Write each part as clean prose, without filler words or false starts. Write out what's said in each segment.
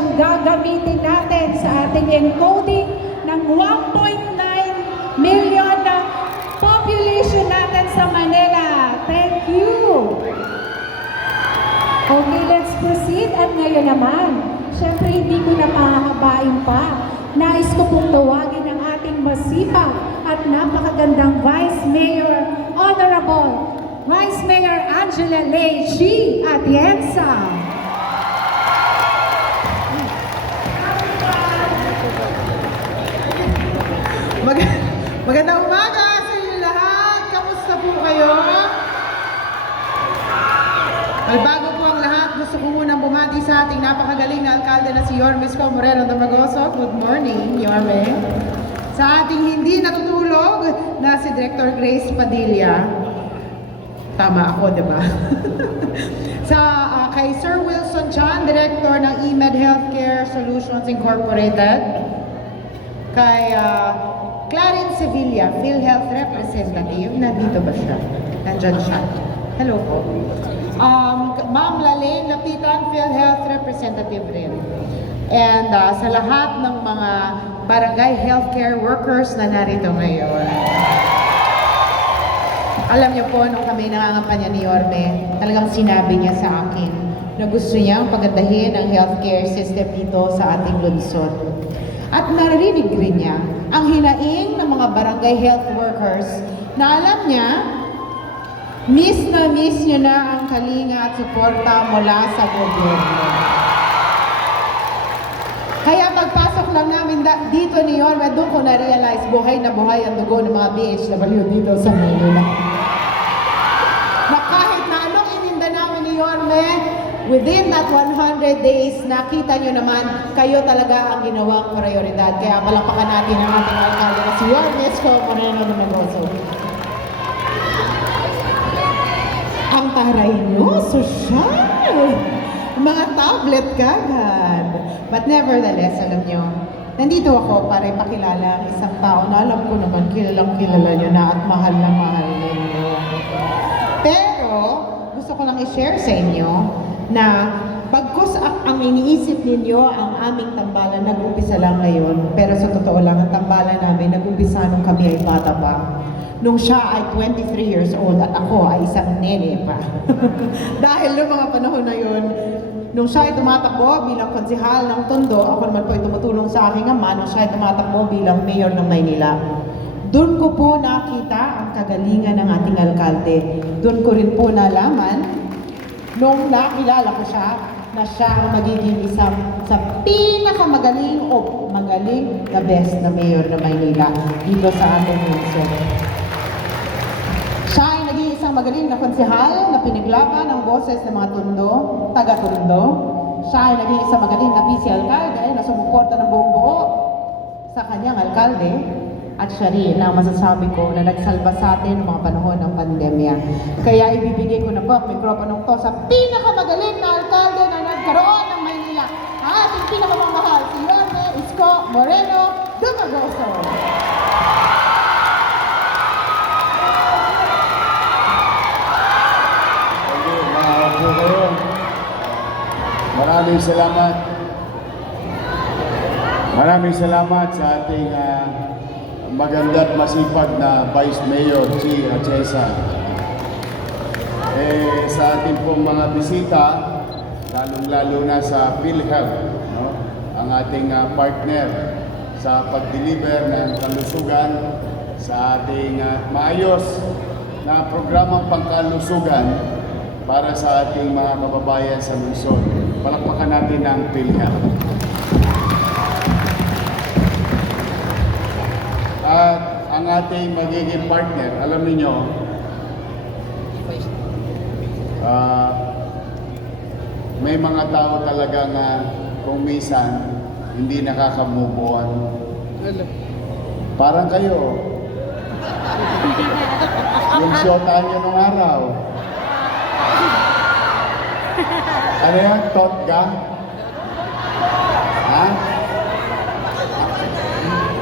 siyang gagamitin natin sa ating encoding ng 1.9 million na population natin sa Manila. Thank you! Okay, let's proceed. At ngayon naman, syempre hindi ko na pahahabain pa. Nais ko pong tawagin ang ating masipag at napakagandang Vice Mayor, Honorable Vice Mayor Angela Lei G. Atienza. Magandang umaga sa inyo lahat. Kamusta po kayo? Well, bago po ang lahat, gusto ko munang bumati sa ating napakagaling na alkalde na si Yorme Isko Moreno Damagoso. Good morning, Yorme. Sa ating hindi natutulog na si Director Grace Padilla. Tama ako, di ba? Kay Sir Wilson Chan, Director ng EMED Healthcare Solutions Incorporated. Kay Clarence Sevilla, PhilHealth Representative. Nandito ba siya? Nandyan siya. Hello po. Ma'am Lalaine Lapitan, PhilHealth Representative rin. And sa lahat ng mga barangay healthcare workers na narito ngayon. Alam niyo po, nung kami nangangampanya ni Yorme, talagang sinabi niya sa akin na gusto niyang pagandahin ang healthcare system dito sa ating lungsod. At narinig rin niya ang hinaing ng mga barangay health workers na alam niya, miss niyo na ang kalinga at suporta mula sa gobyerno. Kaya pagpasok lang namin dito ni Yorme, doon ko na-realize buhay na buhay ang dugo ng mga BHW dito sa Manila. Na kahit na anong ininda namin ni Yorme, within that 100 days, nakita nyo naman, kayo talaga ang ginawang prioridad. Kaya palakpakan natin ang ating alkalde na si Yorme Isko Moreno Damagoso. Ang taray nyo, sosyal! Mga tablet kagad. But nevertheless, alam nyo, nandito ako para ipakilala ang isang tao na alam ko naman kilalang kilala nyo na at mahal na mahal ninyo. Pero, gusto ko lang i-share sa inyo na bagkus ang iniisip ninyo ang aming tambalan, nag-umpisa lang ngayon. Pero sa totoo lang, ang tambalan namin, nag-umpisa nung kami ay bata pa. Nung siya ay 23 years old at ako ay isang nene pa. Dahil noong mga panahon na yun, nung siya ay tumatakbo bilang konsihal ng Tondo, ako naman po ay tumutulong sa aking ama, nung siya ay tumatakbo bilang mayor ng Maynila. Doon ko po nakita ang kagalingan ng ating alkalde. Doon ko rin po nalaman, nung nakilala ko siya, na siya ang magiging isang sa pinakamagaling o magaling the best na mayor ng Maynila dito sa ating lungsod. Siya ay naging isang magaling na konsehal na pinaglaban ang boses ng mga Tondo, taga-Tondo. Siya ay naging isang magaling na vice alkalde na sumuporta ng buong buo sa kanyang alkalde. At siya rin na masasabi ko na nagsalba sa atin mga panahon ng pandemya. Kaya ibibigay ko na po ang mikroponong to sa pinakamagaling na alkalde na nagkaroon ng Maynila. Ang ating pinakamamahal, si Yorme Isko Moreno Damagoso. Maraming salamat. Maraming salamat sa ating maganda at masipag na Vice Mayor G. Atienza. Sa ating pong mga bisita, lalong-lalo na sa PhilHealth, no? Ang ating partner sa pag-deliver ng kalusugan sa ating maayos na programang pangkalusugan para sa ating mga kababayan sa lungsod. Palakpakan natin ang PhilHealth. At ang ating magiging partner, alam niyo, may mga tao talaga na kung minsan hindi nakaka-move on. Parang kayo. Yung shotaan nyo nung araw. Ano yan? Totga? Ha?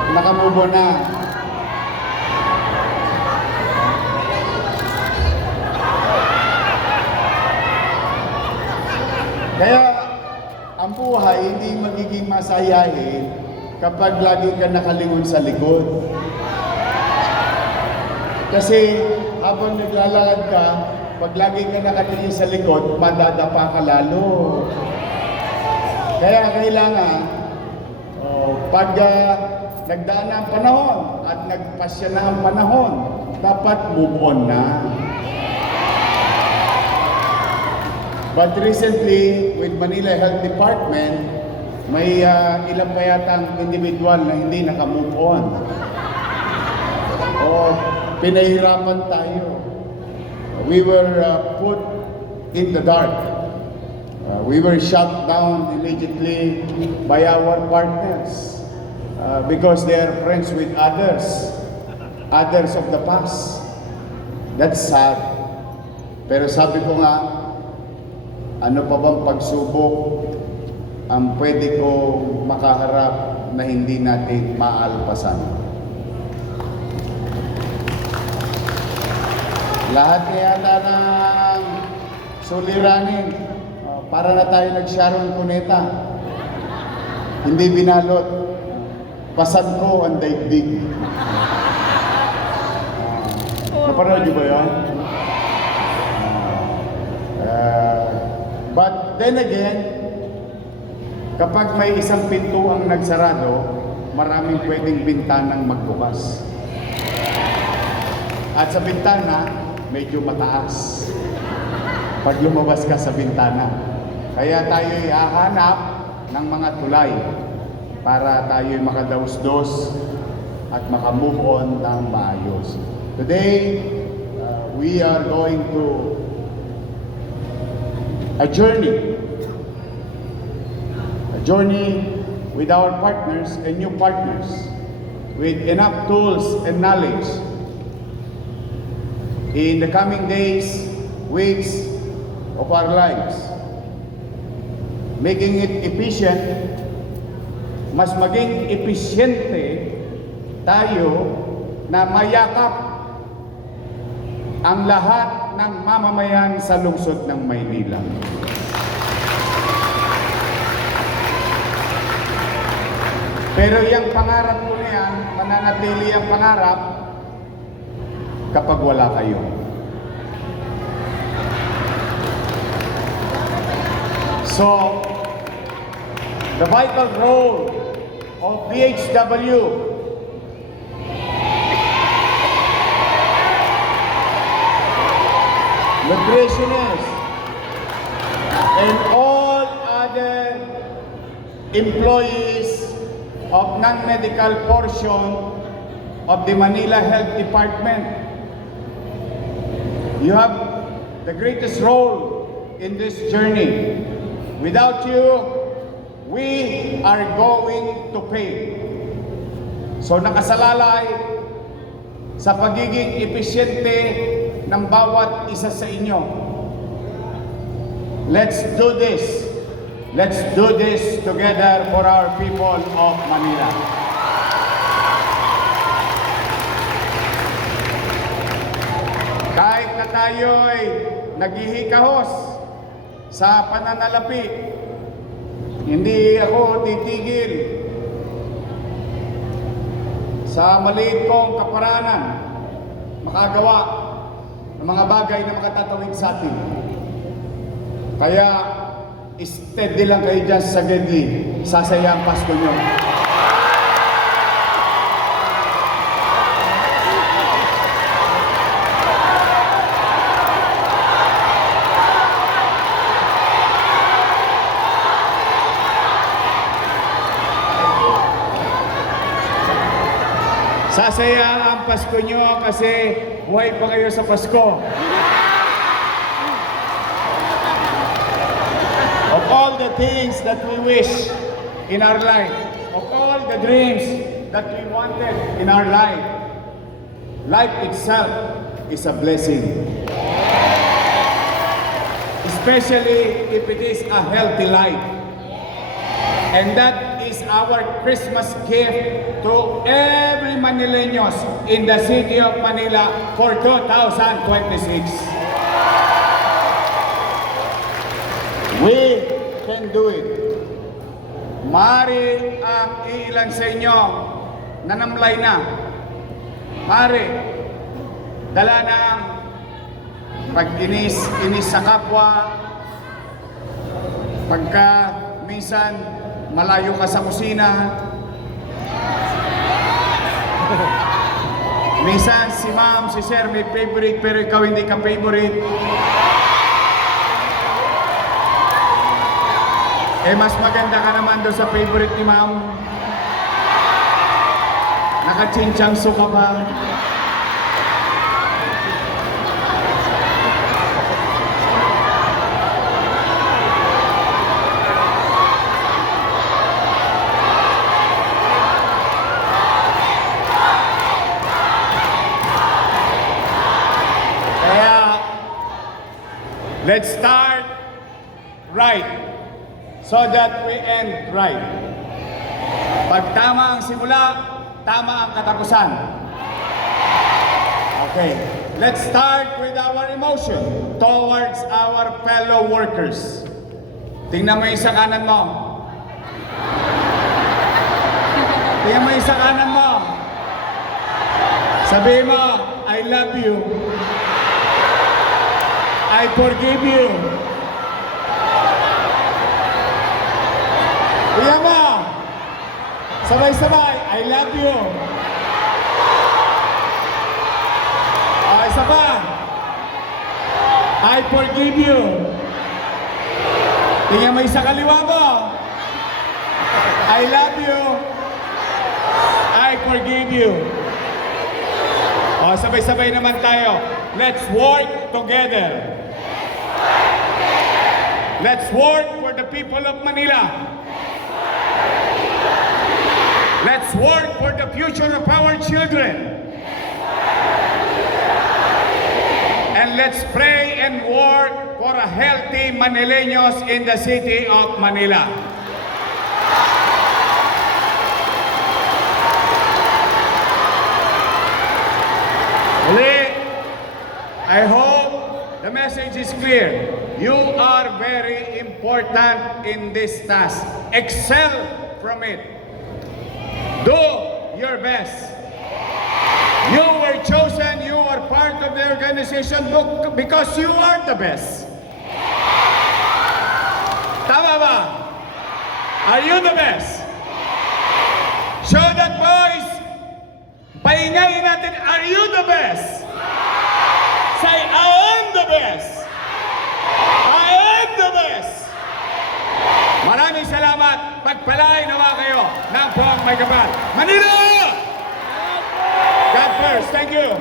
Nakamubo na. Kaya, ang buhay hindi magiging masayahin kapag lagi ka nakalingon sa likod. Kasi habang naglalakad ka, pag lagi ka nakatingin sa likod, madadapa ka lalo. Kaya kailangan, pag nagdaan na ang panahon at nagpasya na ang panahon, dapat move on na. But recently, with Manila Health Department, may ilang pa yatang individual na hindi naka-move on. Pinahirapan tayo. We were put in the dark. We were shut down immediately by our partners because they are friends with others of the past. That's sad. Pero sabi ko nga, ano pa bang pagsubok ang pwede ko makaharap na hindi natin maalpasan? Lahat yata ng suliranin, para na tayo nag-Sharon Cuneta. Hindi binalot, pasan ko ang daigdig. Napanood niyo ba yun? But then again, kapag may isang pinto ang nagsarado, maraming pwedeng bintanang magbukas. At sa bintana, medyo mataas. Pag lumabas ka sa bintana. Kaya tayo'y hahanap ng mga tulay para tayo'y makadausdos at makamove on ng maayos. Today, we are going to a journey with our partners and new partners with enough tools and knowledge in the coming days, weeks of our lives, making it efficient, mas maging episyente tayo na mayakap ang lahat ng mamamayan sa lungsod ng Maynila. Pero yung pangarap ko na yan, mananatili ang pangarap kapag wala kayo. So, the vital role of BHW nutritionists and all other employees of non-medical portion of the Manila Health Department. You have the greatest role in this journey. Without you, we are going to pay. So nakasalalay sa pagiging episyente ng bawat isa sa inyo. Let's do this. Let's do this together for our people of Manila. Kahit na tayo'y naghihikahos sa pananalapi, hindi ako titigil sa maliit kong kaparaanan makagawa ng mga bagay na makatatawid sa atin. Kaya, steady lang kayo dyan sa Gedli. Sasaya ang Pasko nyo. Sasaya ang Pasko nyo kasi buhay pa kayo sa Pasko. Of all the things that we wish in our life, of all the dreams that we wanted in our life, life itself is a blessing. Especially if it is a healthy life. And that is our Christmas gift to every Manileños in the city of Manila for 2026. We can do it. Mari ang iilan sa inyo nanamlay na. Mari, dala na ang pag-inis sa kapwa, pagka minsan malayo ka sa kusina, minsan si ma'am, si sir may favorite pero ikaw hindi ka favorite. Eh mas maganda ka naman doon sa favorite ni ma'am. Nakachinchang suka pa. Kaya, let's start right so that we end right. Pag tama ang simula, tama ang katapusan. Okay, let's start with our emotion towards our fellow workers. Tingnan mo yung sa kanan mo. Tingnan mo yung sa kanan mo. Sabihin mo, I love you. I forgive you. Tingnan mo. Sabay-sabay, I love you. Isa pa. I forgive you. Tingnan mo isa kaliwa mo. I love you. I forgive you. Sabay-sabay naman tayo. Let's work together. Let's work for the people of Manila. Let's work for the future of our children. And let's pray and work for a healthy Manileños in the city of Manila. Uli, I hope the message is clear. You are very important in this task. Excel from it. Do your best. You were chosen, you are part of the organization because you are the best. Tama ba? Are you the best? Show that, boys. Pahingayin natin, are you the best? Say, I am the best. I am the best. Maraming salamat. Pagpalain naman kayo ng buong may kapal. Manila! God first. Thank you.